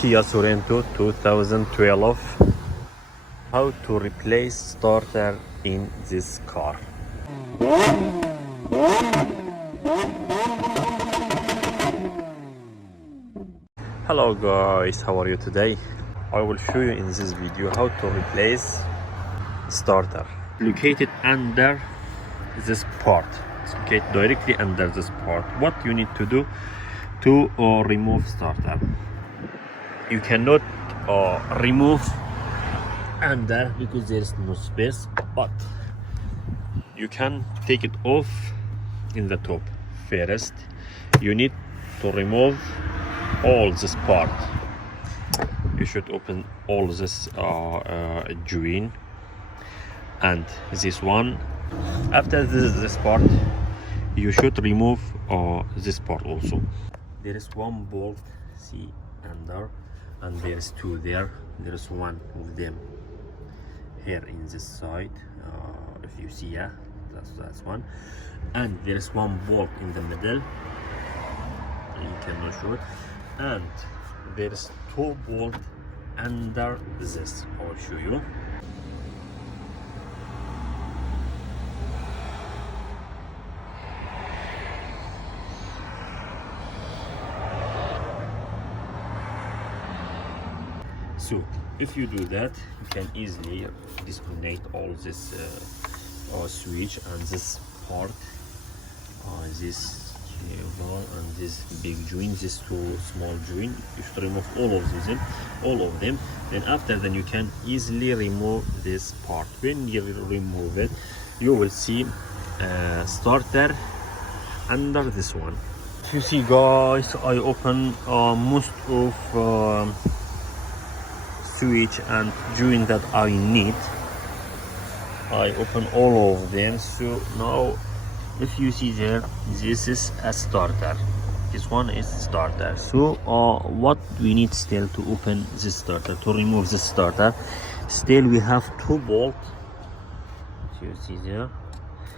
Kia Sorento 2012. How to replace starter in this car. Hello guys, how are you today? I will show you in this video how to replace starter located under this part. It's located directly under this part. What you need to do to remove starter. You cannot remove under because there is no space, but you can take it off in the top. First you need to remove all this part. You should open all this joint and this one. After this part you should remove this part also. There is one bolt, see, under, and there is two there. There is one of them here in this side, if you see, yeah, that's one, and there is one bolt in the middle, you cannot show it, and there is two bolts under this. I will show you. So if you do that, you can easily disconnect all this switch and this part, this cable and this big joint, this two small joint. You should remove all of them. Then after that you can easily remove this part. When you remove it, you will see starter under this one. If you see guys, I open most of switch and joint that I need. I open all of them. So now if you see there, this is a starter, this one is starter. So what we need still to open this starter, to remove this starter, still we have two bolts. So you see there,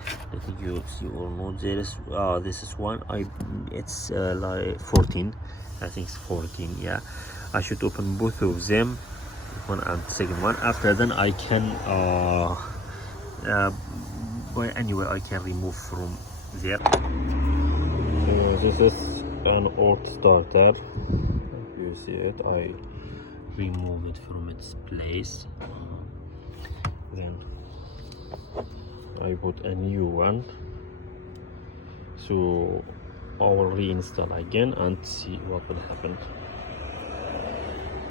I think you see or not, there is this is one, it's like 14, I think it's 14, yeah. I should open both of them, one and second one. After then I can but anyway I can remove from there. So this is an old starter. If you see it, I remove it from its place, then I put a new one. So I will reinstall again and see what will happen.